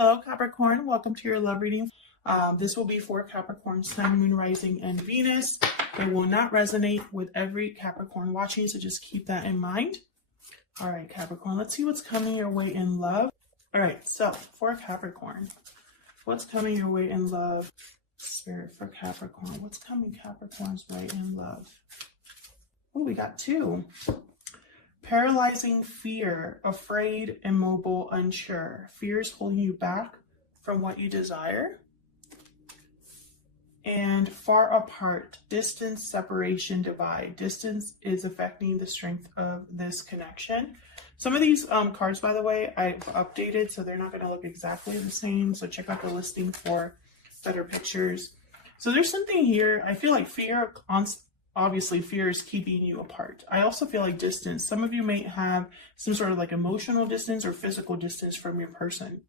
Hello Capricorn, welcome to your love reading. This will be for Capricorn Sun, Moon, Rising, and Venus. It will not resonate with every Capricorn watching, so just keep that in mind. All right, Capricorn, let's see what's coming your way in love. All right, so for Capricorn, what's coming your way in love? Spirit for Capricorn, what's coming Capricorn's way in love? Oh, we got two. Paralyzing fear, afraid, immobile, unsure. Fear is holding you back from what you desire. And far apart, distance, separation, divide. Distance is affecting the strength of this connection. Some of these cards, by the way, I've updated, so they're not going to look exactly the same. So check out the listing for better pictures. So there's something here. I feel like fear, obviously fear is keeping you apart. I also feel like distance. Some of you may have some sort of like emotional distance or physical distance from your person.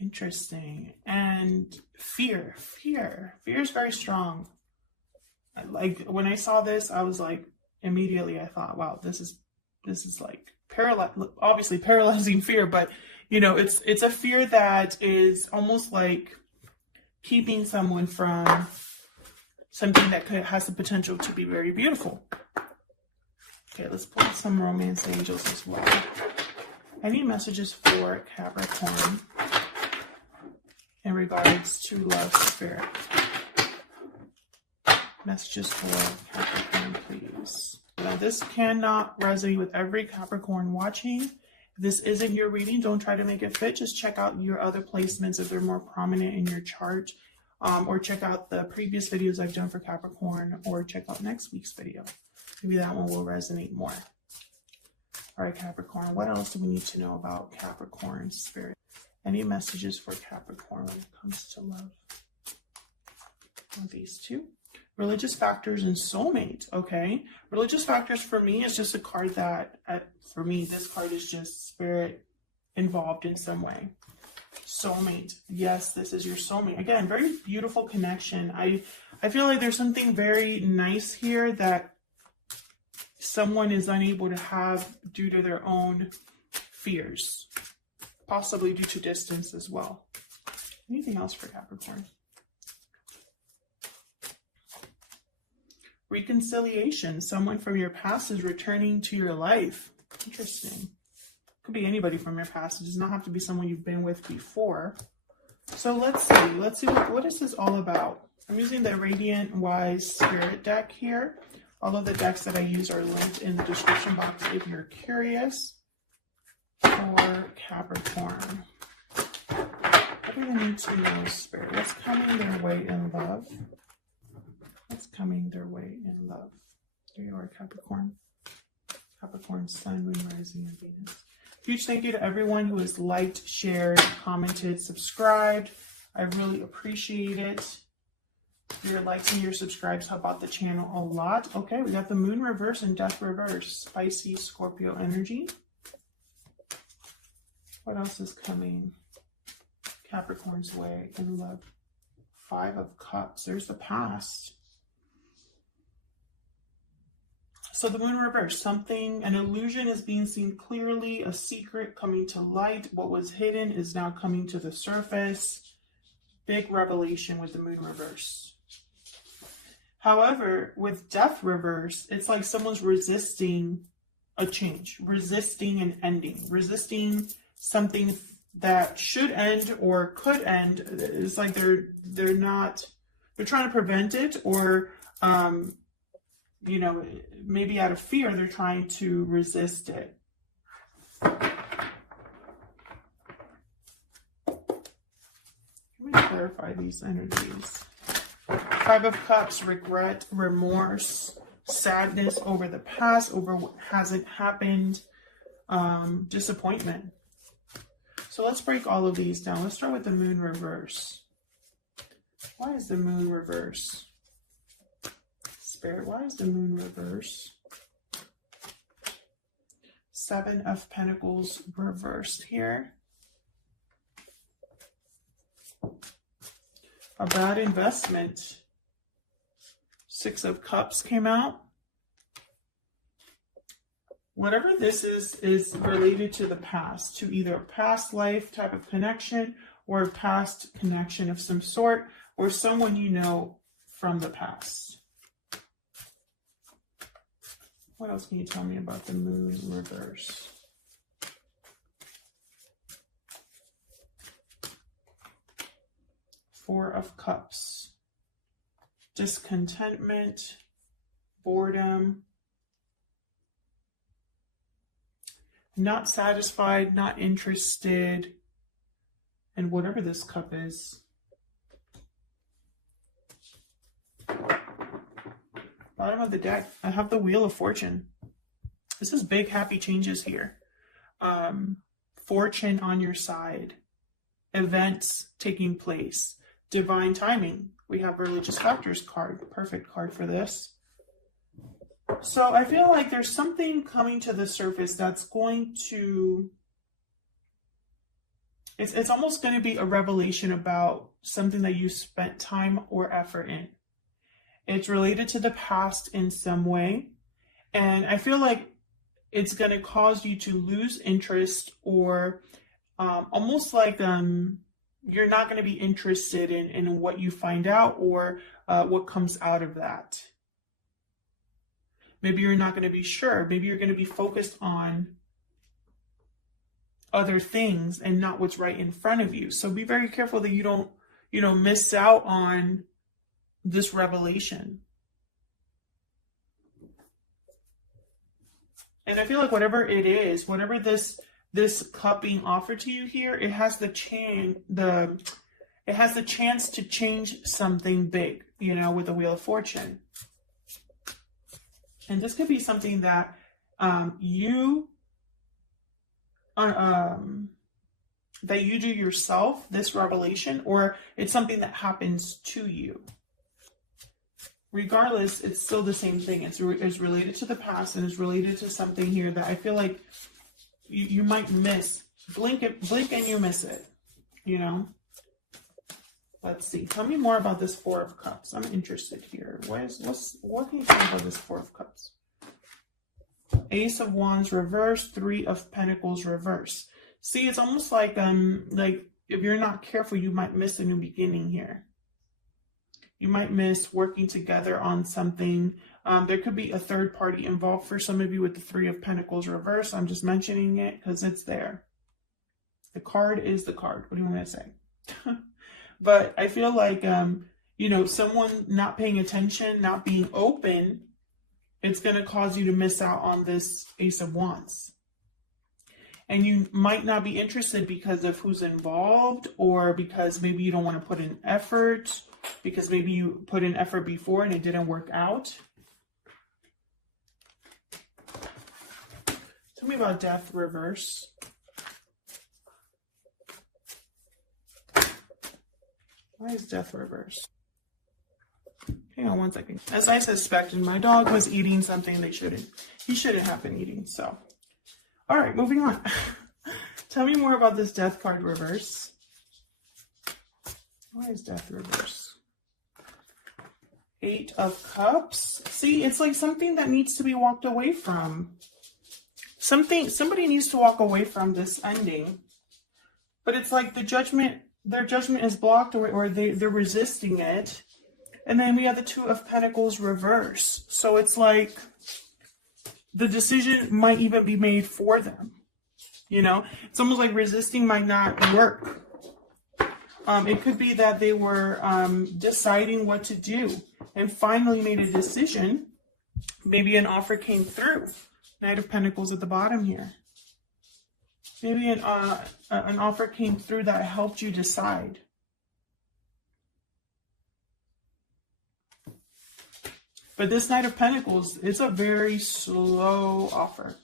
Interesting. And fear is very strong. Like when I saw this, I was like, immediately I thought, wow, this is like obviously paralyzing fear, but you know, it's a fear that is almost like keeping someone from something that has the potential to be very beautiful. Okay, let's pull some romance angels as well. Any messages for Capricorn in regards to love, spirit? Messages for Capricorn, please. Now, this cannot resonate with every Capricorn watching. If this isn't your reading, don't try to make it fit. Just check out your other placements if they're more prominent in your chart, or check out the previous videos I've done for Capricorn, or check out next week's video. Maybe that one will resonate more. All right, Capricorn, what else do we need to know about Capricorn spirit? Any messages for Capricorn when it comes to love? These two. Religious factors and soulmate. Okay. Religious factors for me is just a card that, for me, this card is just spirit involved in some way. Soulmate. Yes, this is your soulmate. Again, very beautiful connection. I feel like there's something very nice here that someone is unable to have due to their own fears. Possibly due to distance as well. Anything else for Capricorn? Reconciliation. Someone from your past is returning to your life. Interesting. Could be anybody from your past. It does not have to be someone you've been with before. So let's see what is this all about. I'm using the Radiant Wise Spirit deck here. All of the decks that I use are linked in the description box if you're curious. For Capricorn, what do they need to know, spirit? What's coming their way in love? What's coming their way in love? There you are, Capricorn. Capricorn Sun, Moon, Rising, and Venus. Huge thank you to everyone who has liked, shared, commented, subscribed. I really appreciate it. Your likes and your subscribes help out the channel a lot. Okay, we got the Moon reverse and Death reverse. Spicy Scorpio energy. What else is coming Capricorn's way in love? Five of Cups. There's the past. So the Moon reverse, an illusion is being seen clearly, a secret coming to light. What was hidden is now coming to the surface. Big revelation with the Moon reverse. However, with Death reverse, it's like someone's resisting a change, resisting an ending, resisting something that should end or could end. It's like they're trying to prevent it, or you know, maybe out of fear they're trying to resist it. Let me clarify these energies. Five of Cups, regret, remorse, sadness over the past, over what hasn't happened, disappointment. So let's break all of these down. Let's start with the Moon reverse. Why is the Moon reverse? Spirit, why is the Moon reverse? Seven of Pentacles reversed here. A bad investment. Six of Cups came out. Whatever this is related to the past, to either a past life type of connection or a past connection of some sort, or someone you know from the past. What else can you tell me about the moon reverse? Four of Cups. Discontentment, boredom, not satisfied, not interested, and whatever this cup is. Bottom of the deck, I have the Wheel of Fortune. This is big, happy changes here. Fortune on your side. Events taking place. Divine timing. We have Religious Factors card. Perfect card for this. So I feel like there's something coming to the surface that's going to... It's almost going to be a revelation about something that you spent time or effort in. It's related to the past in some way. And I feel like it's going to cause you to lose interest, or almost like you're not going to be interested in what you find out or what comes out of that. Maybe you're not going to be sure. Maybe you're going to be focused on other things and not what's right in front of you. So be very careful that you don't, miss out on this revelation. And I feel like whatever it is, whatever this cup being offered to you here, it has the chance to change something big, with the Wheel of Fortune. And this could be something that you do yourself, this revelation, or it's something that happens to you. Regardless, it's still the same thing. It's related to the past, and it's related to something here that I feel like you might miss. Blink and you miss it, Let's see. Tell me more about this Four of Cups. I'm interested here. What can you tell me about this Four of Cups? Ace of Wands reverse, Three of Pentacles reverse. See, it's almost like if you're not careful, you might miss a new beginning here. You might miss working together on something. There could be a third party involved for some of you with the Three of Pentacles reverse. I'm just mentioning it because it's there. The card is the card. What do you want me to say? But I feel like, someone not paying attention, not being open, it's going to cause you to miss out on this Ace of Wands. And you might not be interested because of who's involved, or because maybe you don't want to put in effort, because maybe you put in effort before and it didn't work out. Tell me about Death reverse. Why is Death reverse? Hang on one second. As I suspected, my dog was eating something he shouldn't have been eating. So, all right, moving on. Tell me more about this Death card reverse. Why is Death reverse? Eight of Cups. See, it's like something that needs to be walked away from. Somebody needs to walk away from this ending. But it's like their judgment is blocked, or they're resisting it. And then we have the Two of Pentacles reverse. So it's like the decision might even be made for them. It's almost like resisting might not work. It could be that they were deciding what to do and finally made a decision. Maybe an offer came through. Knight of Pentacles at the bottom here. Maybe an offer came through that helped you decide. But this Knight of Pentacles is a very slow offer.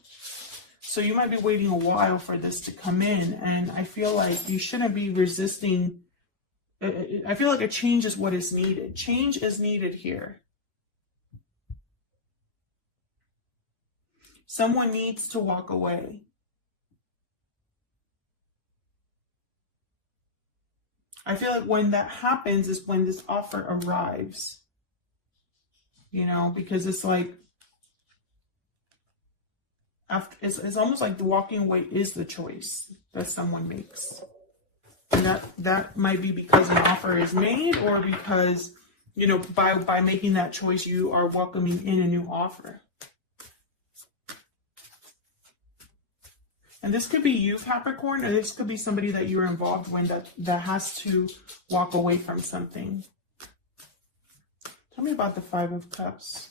So you might be waiting a while for this to come in. And I feel like you shouldn't be resisting. I feel like a change is what is needed. Change is needed here. Someone needs to walk away. I feel like when that happens is when this offer arrives. Because it's like, after, it's almost like the walking away is the choice that someone makes. And that might be because an offer is made, or because, you know, by making that choice, you are welcoming in a new offer. And this could be you, Capricorn, or this could be somebody that you're involved with that has to walk away from something. Tell me about the Five of Cups.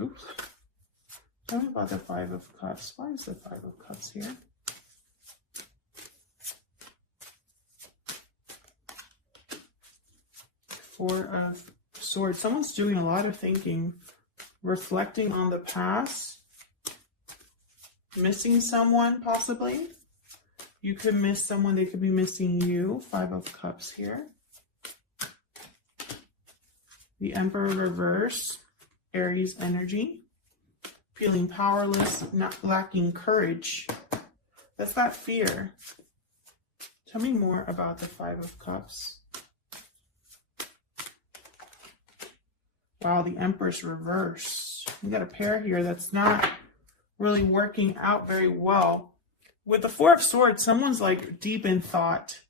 Oops. Tell me about the Five of Cups. Why is the Five of Cups here? Four of Swords. Someone's doing a lot of thinking, reflecting on the past, missing someone possibly. You could miss someone, they could be missing you. Five of Cups here. The Emperor reverse, Aries energy. Feeling powerless, not lacking courage. That's that fear. Tell me more about the Five of Cups. Wow, the Empress reverse. We got a pair here that's not really working out very well. With the Four of Swords, someone's like deep in thought.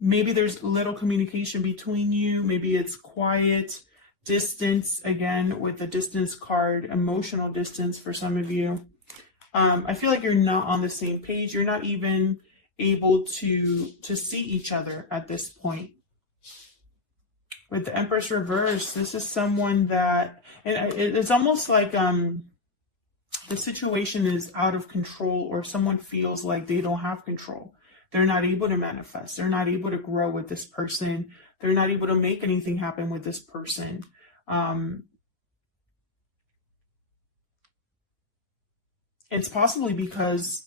Maybe there's little communication between you. Maybe it's quiet. Distance, again, with the distance card, emotional distance for some of you. I feel like you're not on the same page. You're not even able to see each other at this point. With the Empress reverse, this is someone that, and it's almost like the situation is out of control, or someone feels like they don't have control. They're not able to manifest. They're not able to grow with this person. They're not able to make anything happen with this person. It's possibly because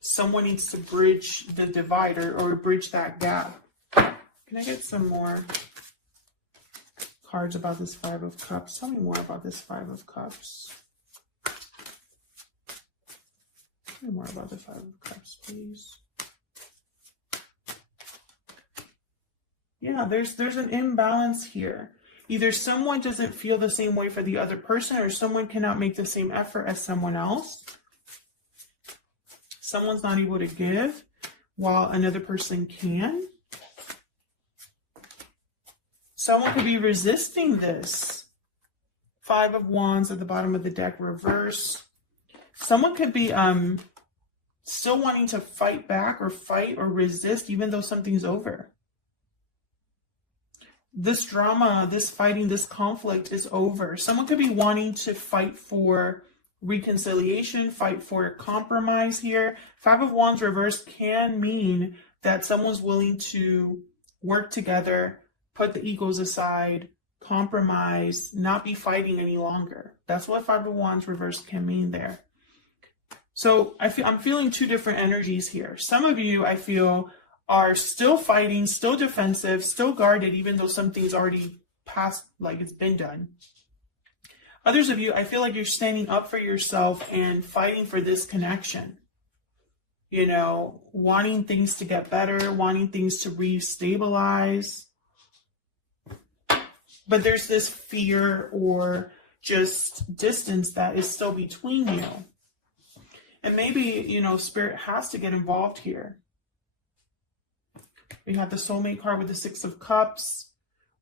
someone needs to bridge the divide, or bridge that gap. Can I get some more cards about this Five of Cups? Tell me more about this Five of Cups. Tell me more about the Five of Cups, please. Yeah, there's an imbalance here. Either someone doesn't feel the same way for the other person, or someone cannot make the same effort as someone else. Someone's not able to give while another person can. Someone could be resisting this. Five of Wands at the bottom of the deck, reverse. Someone could be still wanting to fight back, or fight or resist, even though something's over. This drama, this fighting, this conflict is over. Someone could be wanting to fight for reconciliation, fight for compromise here. Five of Wands reverse can mean that someone's willing to work together, put the egos aside, compromise, not be fighting any longer. That's what Five of Wands reverse can mean there. So I'm feeling two different energies here. Some of you, I feel, are still fighting, still defensive, still guarded, even though something's already passed, like it's been done. Others of you, I feel like you're standing up for yourself and fighting for this connection. You know, wanting things to get better, wanting things to re-stabilize. But there's this fear or just distance that is still between you. And maybe, you know, Spirit has to get involved here. We have the soulmate card with the Six of Cups.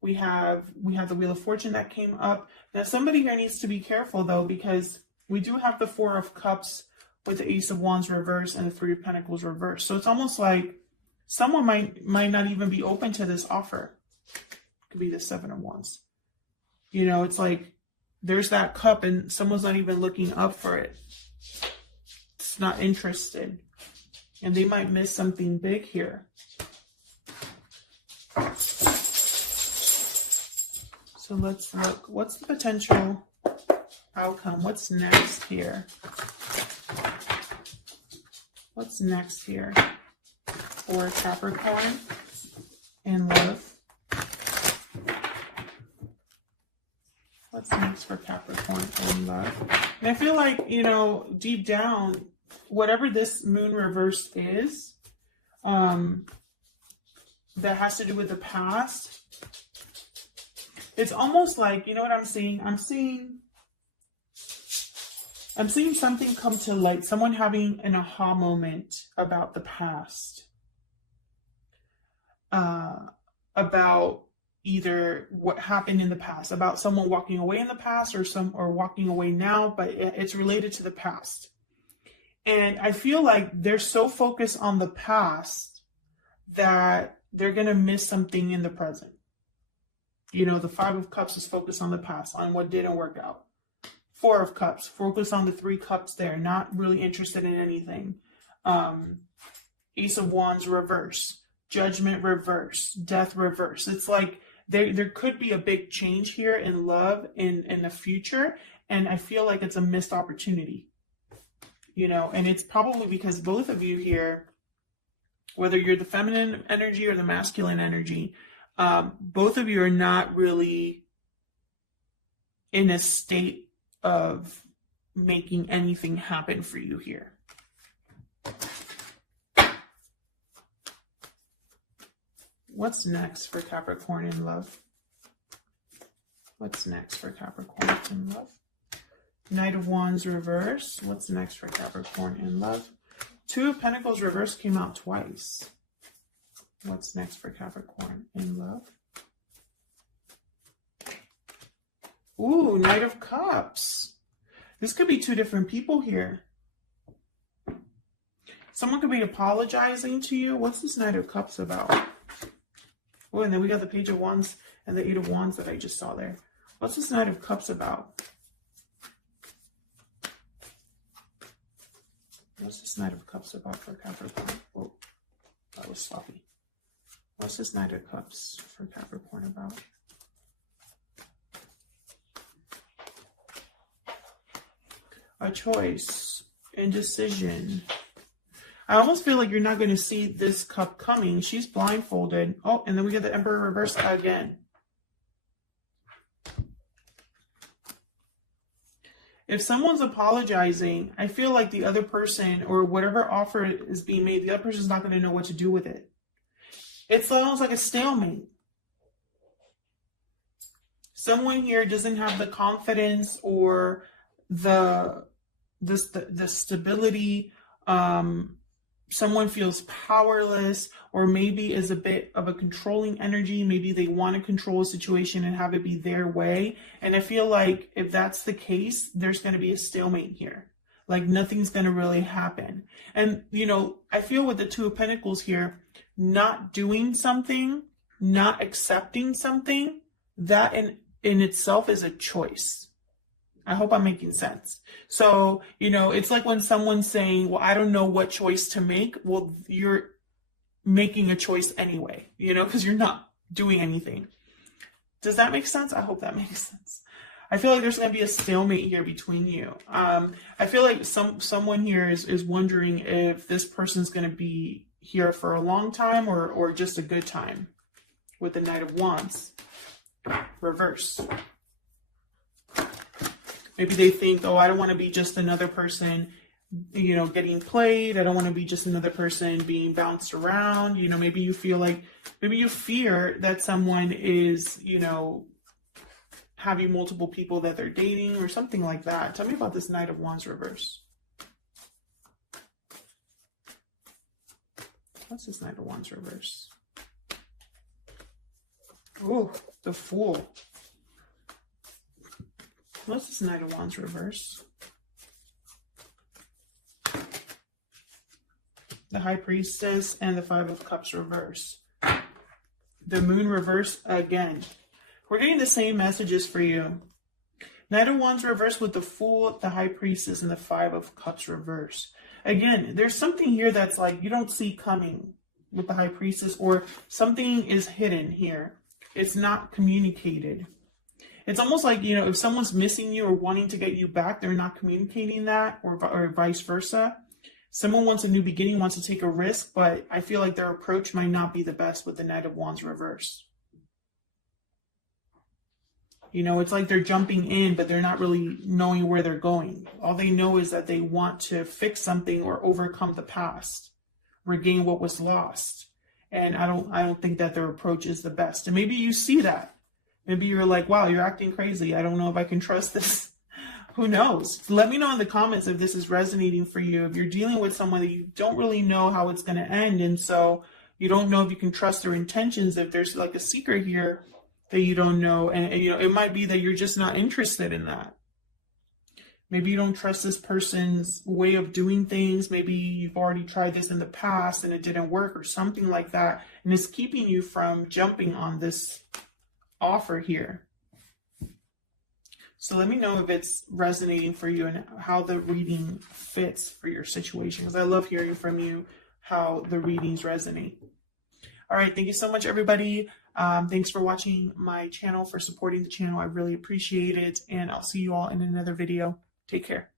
We have the Wheel of Fortune that came up. Now, somebody here needs to be careful, though, because we do have the Four of Cups with the Ace of Wands reverse and the Three of Pentacles reverse. So it's almost like someone might not even be open to this offer. It could be the Seven of Wands. You know, it's like there's that cup and someone's not even looking up for it. It's not interested. And they might miss something big here. So let's look. What's the potential outcome? What's next here? What's next here for Capricorn in love? What's next for Capricorn in love? And I feel like, you know, deep down, whatever this moon reverse is, that has to do with the past, It's almost like, you know what I'm seeing? I'm seeing something come to light, someone having an aha moment about the past, about either what happened in the past, about someone walking away in the past or walking away now, but it's related to the past. And I feel like they're so focused on the past that they're going to miss something in the present. You know, the Five of Cups is focused on the past, on what didn't work out. Four of Cups, focus on the Three Cups there, not really interested in anything. Ace of Wands reverse, Judgment reverse, Death reverse. It's like there could be a big change here in love in the future, and I feel like it's a missed opportunity. You know, and it's probably because both of you here, whether you're the feminine energy or the masculine energy, both of you are not really in a state of making anything happen for you here. What's next for Capricorn in love? What's next for Capricorn in love? Knight of Wands reverse. What's next for Capricorn in love? Two of Pentacles reverse came out twice. What's next for Capricorn in love? Ooh, Knight of Cups. This could be two different people here. Someone could be apologizing to you. What's this Knight of Cups about? Oh, and then we got the Page of Wands and the Eight of Wands that I just saw there. What's this Knight of Cups about? What's this Knight of Cups about for Capricorn? Oh, that was sloppy. What's this Knight of Cups for Capricorn about? A choice, indecision. I almost feel like you're not going to see this cup coming. She's blindfolded. Oh, and then we get the Emperor reversed again. If someone's apologizing, I feel like the other person or whatever offer is being made, the other person's not going to know what to do with it. It's almost like a stalemate. Someone here doesn't have the confidence or the stability. Someone feels powerless, or maybe is a bit of a controlling energy. Maybe they want to control a situation and have it be their way. And I feel like if that's the case, there's going to be a stalemate here. Like nothing's going to really happen. And, you know, I feel with the Two of Pentacles here, not doing something, not accepting something, that in itself is a choice. I hope I'm making sense. So, you know, it's like when someone's saying, well, I don't know what choice to make. Well, you're making a choice anyway, you know, because you're not doing anything. Does that make sense? I hope that makes sense. I feel like there's going to be a stalemate here between you. I feel like someone here is wondering if this person's going to be here for a long time or just a good time with the Knight of Wands. Reverse. Maybe they think, oh, I don't want to be just another person, you know, getting played. I don't want to be just another person being bounced around. You know, maybe you feel like, maybe you fear that someone is, you know, having multiple people that they're dating or something like that. Tell me about this Knight of Wands reverse. What's this Knight of Wands reverse? Oh, the Fool. What's this Knight of Wands reverse? The High Priestess and the Five of Cups reverse. The Moon reverse again. We're getting the same messages for you. Knight of Wands reverse with the Fool, the High Priestess, and the Five of Cups reverse. Again, there's something here that's like you don't see coming with the High Priestess, or something is hidden here. It's not communicated. It's almost like, you know, if someone's missing you or wanting to get you back, they're not communicating that, or vice versa. Someone wants a new beginning, wants to take a risk, but I feel like their approach might not be the best with the Knight of Wands reverse. You know, it's like they're jumping in, but they're not really knowing where they're going. All they know is that they want to fix something or overcome the past, regain what was lost. And I don't think that their approach is the best. And maybe you see that. Maybe you're like, wow, you're acting crazy. I don't know if I can trust this. Who knows? Let me know in the comments if this is resonating for you. If you're dealing with someone that you don't really know how it's going to end, and so you don't know if you can trust their intentions, if there's like a secret here that you don't know, and you know, it might be that you're just not interested in that. Maybe you don't trust this person's way of doing things. Maybe you've already tried this in the past and it didn't work or something like that. And it's keeping you from jumping on this offer here. So let me know if it's resonating for you and how the reading fits for your situation. Because I love hearing from you how the readings resonate. All right. Thank you so much, everybody. Thanks for watching my channel, for supporting the channel. I really appreciate it. And I'll see you all in another video. Take care.